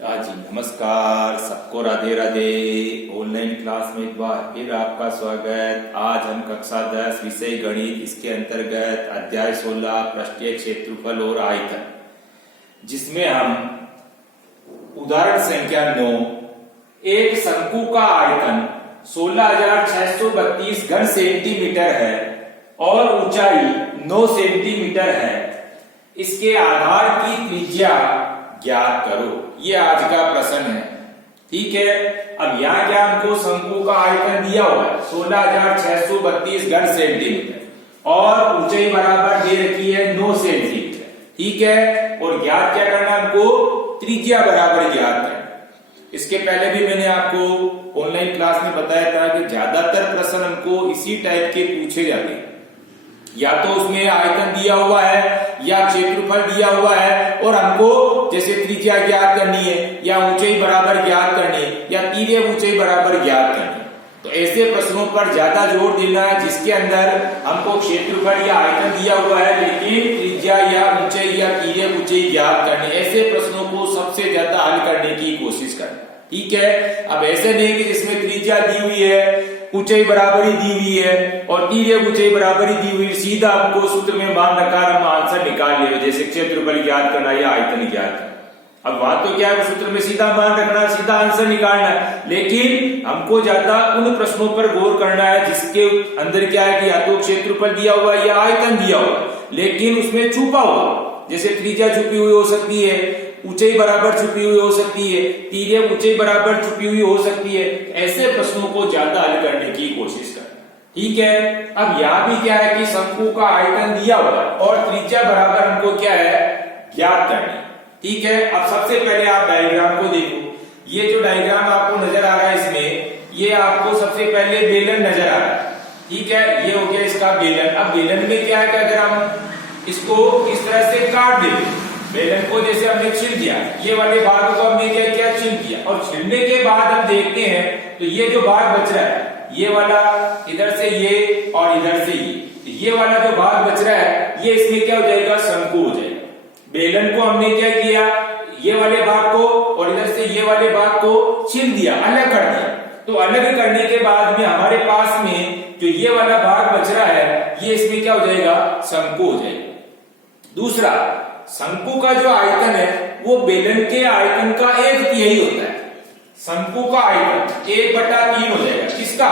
हाँ जी, नमस्कार सबको, राधे राधे। ऑनलाइन क्लास में एक बार फिर आपका स्वागत। आज हम कक्षा 10 विषय गणित, इसके अंतर्गत अध्याय 16 पृष्ठीय क्षेत्रफल और आयतन, जिसमें हम उदाहरण संख्या 9 एक शंकु का आयतन 16,632 घन सेंटीमीटर है और ऊंचाई 9 सेंटीमीटर है। इसके आधार की त्रिज्या ज्ञात करो। ये आज का प्रश्न है। ठीक है, अब यहाँ क्या हमको शंकु का आयतन दिया हुआ है 16,632 घन सेंटीमीटर और ऊंचाई बराबर दे रखी है 9 सेंटीमीटर। ठीक है, और ज्ञात क्या करना हमको, त्रिज्या बराबर ज्ञात करना। इसके पहले भी मैंने आपको ऑनलाइन क्लास में बताया था कि ज्यादातर प्रश्न हमको इसी टाइप के पूछे जाते हैं। या तो उसमें आयतन दिया हुआ है या क्षेत्रफल दिया हुआ है और हमको जैसे त्रिज्या ज्ञात करनी है या ऊंचाई बराबर ज्ञात करनी है या तीव्र ऊंचाई बराबर ज्ञात करनी है। तो ऐसे प्रश्नों पर ज्यादा जोर देना है जिसके अंदर हमको क्षेत्रफल या आयतन दिया हुआ है लेकिन त्रिज्या या ऊंचाई या तीव्र ऊंचाई ज्ञात करनी। ऐसे प्रश्नों को सबसे ज्यादा हल करने की कोशिश करना। ठीक है, अब ऐसे नहीं कि जिसमें त्रिज्या दी हुई है, ऊंचाई बराबरी दी हुई है और तीव्र ऊंचाई बराबरी दी हुई, सीधा आपको सूत्र में मान रखा हम आंसर निकाल ले, जैसे क्षेत्रफल ज्ञात करना या आयतन ज्ञात करना। अब वहां तो क्या है, सूत्र में सीधा मान रखना, सीधा आंसर निकालना है, लेकिन हमको ज्यादा उन प्रश्नों पर गौर करना है जिसके अंदर क्या है कि या तो क्षेत्रफल दिया हुआ है या आयतन दिया हुआ है लेकिन उसमें छुपा हुआ, जैसे त्रिज्या छुपी हुई हो सकती है, ऊंचाई बराबर छुपी हुई हो सकती है, तीव्र ऊंचाई बराबर छुपी हुई हो सकती है। ऐसे प्रश्नों को ज्यादा हल करने की कोशिश कर। ठीक है, अब यहाँ भी क्या है कि शंकु का आयतन दिया हुआ और त्रिज्या बराबर हमको क्या है, ज्ञात करनी। ठीक है, अब सबसे पहले आप डायग्राम को देखो। ये जो डायग्राम आपको नजर आ रहा है इसमें, ये आपको सबसे पहले बेलन नजर आ रहा है। ठीक है, ये हो गया इसका बेलन। अब बेलन में क्या है कि अगर हम इसको इस तरह से काट दें, बेलन को जैसे हमने छील दिया, ये वाले भाग को हमने क्या किया, छील दिया, और छीलने के बाद हम देखते हैं तो ये जो भाग बच रहा है, ये वाला इधर से ये और इधर से ये वाला जो भाग बच रहा है, ये इसमें क्या हो जाएगा, शंकु हो जाएगा। बेलन को हमने क्या किया, ये वाले भाग को और इधर से ये वाले भाग को छील दिया, अलग कर दिया। तो अलग करने के बाद में हमारे पास में जो ये वाला भाग बच रहा है, ये इसमें क्या हो जाएगा, शंकु हो जाएगा। दूसरा, शंकु का जो आयतन है वो बेलन के आयतन का 1/3 होता है। शंकु का आयतन 1/3 हो जाएगा, किसका,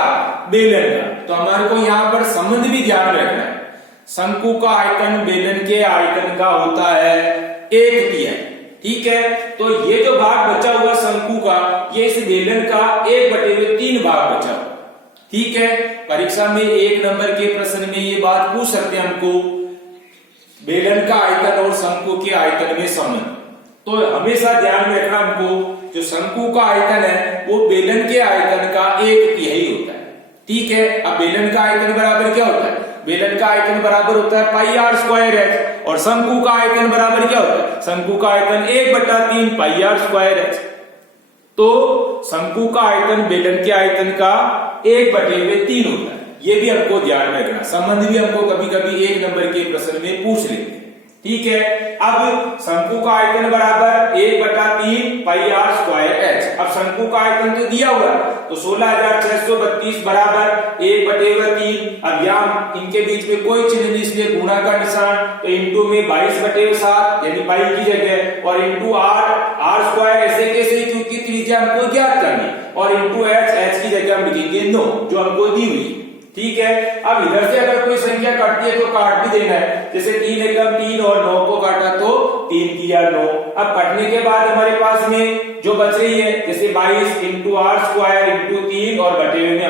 बेलन का। तो हमारे को यहाँ पर संबंध भी ध्यान रखना है। शंकु का आयतन बेलन के आयतन का होता है 1/3। ठीक है, तो ये जो भाग बचा हुआ शंकु का, ये इस बेलन का 1/3 भाग बचा हुआ। ठीक है, परीक्षा में 1 नंबर के प्रश्न में ये बात पूछ सकते हैं हमको, बेलन का आयतन और शंकु के आयतन में संबंध। तो हमेशा ध्यान में रखना हमको, जो शंकु का आयतन है वो बेलन के आयतन का 1/3 होता है। ठीक है, अब बेलन का आयतन बराबर क्या होता है, बेलन का आयतन बराबर होता है πr² और शंकु का आयतन बराबर क्या होता है, शंकु का आयतन 1/3 πr²। तो शंकु का आयतन बेलन के आयतन का 1/3 होता है। ये भी हमको ध्यान में रखना। संबंध भी हमको कभी कभी 1 नंबर के प्रश्न में पूछ लेते हैं। ठीक है, अब शंकु का आयतन बराबर 1/3 πr²h। अब शंकु का आयतन तो दिया हुआ तो 16,632 बराबर 1/3। अब यहाँ इनके बीच में कोई चिन्ह नहीं, इसलिए गुणा का निशान, तो इंटू में 22/7 यानी 22 की जगह, और इंटू r² ऐसे कैसे, क्योंकि त्रिज्या हमको ज्ञात करनी, और इंटू h की जगह हम लिखेंगे 9 जो हमको दी हुई। ठीक है, अब इधर से अगर कोई संख्या काटती है तो काट भी देना है, जैसे 3 एकम 3 और 9 को काटा तो 3 किया 9। अब काटने के बाद हमारे पास में जो बच रही है, जैसे 22 इंटू r² इंटू 3 और बटे में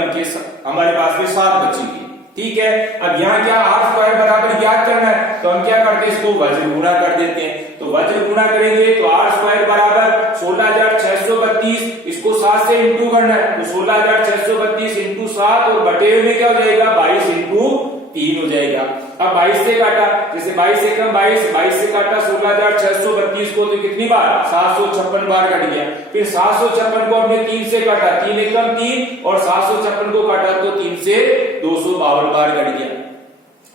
हमारे पास में 7 बचेगी। ठीक है, अब यहाँ क्या r² बराबर ज्ञात करना है, तो हम क्या करते हैं, इसको वज्र गुणा कर देते हैं। तो वज्र गुणा करेंगे तो r² बराबर 16,632, इसको 7 से इंटू करना है, तो 16,632 इंटू 7 और बटे में क्या हो जाएगा, 22 इंटू 3 हो जाएगा। अब 22 से काटा, जैसे 22 एकम 22 से काटा 16,632 को, तो कितनी बार, 756 बार कट गया। फिर 756 को हमने 3 से काटा, 3 एकम 3 और 756 को काटा तो 3 से 252 बार कट गया।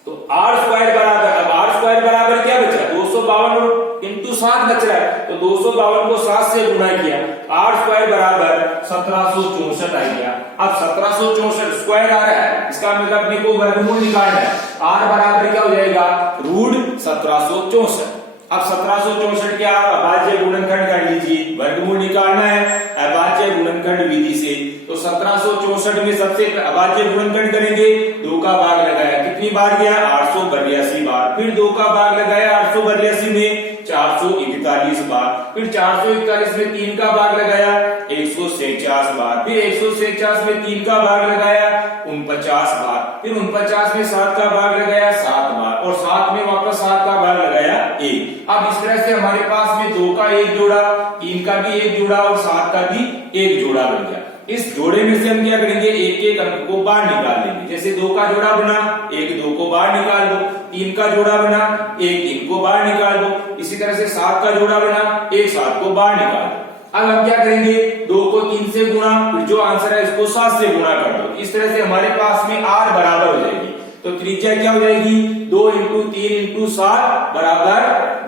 तो r² बराबर, अब r² बराबर क्या बचा, 252 इंटू 7 बच रहा है, तो 252 को 7 से गुना किया, 8 स्क्वायर बराबर 1764 आ गया। अब 1764 स्क्वायर आ रहा है, इसका मतलब अपने को वर्गमूल निकालना है। r बराबर क्या हो जाएगा, रूट 1764। अब 1764 के आप अभाज्य गुणनखंड कर लीजिए, वर्गमूल निकालना है अभाज्य गुणनखंड विधि से। तो 1764 में सबसे अभाज्य गुणनखंड करेंगे, 2 का भाग लगाया, कितनी बार गया, 882 बार, फिर 2 का भाग लगाया 882 में 441 बार, फिर 441 में 3 का भाग लगाया 149 बार, फिर 149 में 3 का भाग लगाया 49 बार, फिर 49 में 7 का भाग लगाया 7 बार, और 7 में वापस 7 का भाग लगाया 1। अब इस तरह से हमारे पास में 2 का 1 जोड़ा, 3 का भी 1 जोड़ा और 7 का भी 1 जोड़ा बन गया। इस जोड़े में से हम क्या करेंगे, एक अंक को बाहर निकाल लेंगे। जैसे 2 का जोड़ा बना, 1 2 को बाहर निकाल दो, 3 का जोड़ा बना, 1 3 को बाहर निकाल दो, इसी तरह से 7 का जोड़ा बना, 1 7 को बाहर निकाल दो। अब हम क्या करेंगे, 2 को 3 से गुणा, फिर जो आंसर है इसको 7 से गुणा कर दो। इस तरह से हमारे पास में r बराबर हो जाएगी। तो त्रिज्या क्या हो जाएगी, 2 इंटू 3 इंटू 7 बराबर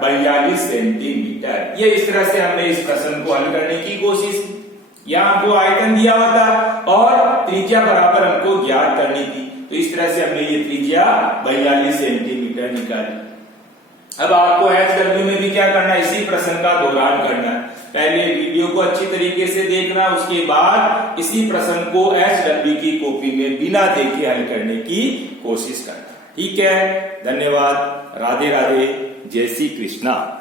42 सेंटीमीटर। ये इस तरह से हमने इस प्रश्न को हल करने की कोशिश की। यहाँ हमको आयतन दिया हुआ था और त्रिज्या बराबर हमको ज्ञात करनी थी, तो इस तरह से हमने ये त्रिज्या 42 सेंटीमीटर निकाली। अब आपको HW में भी क्या करना है, इसी प्रश्न का दोहरान करना है। पहले वीडियो को अच्छी तरीके से देखना, उसके बाद इसी प्रश्न को HW की कॉपी में बिना देखे हल करने की कोशिश करना। ठीक है, धन्यवाद, राधे राधे, जय श्री कृष्णा।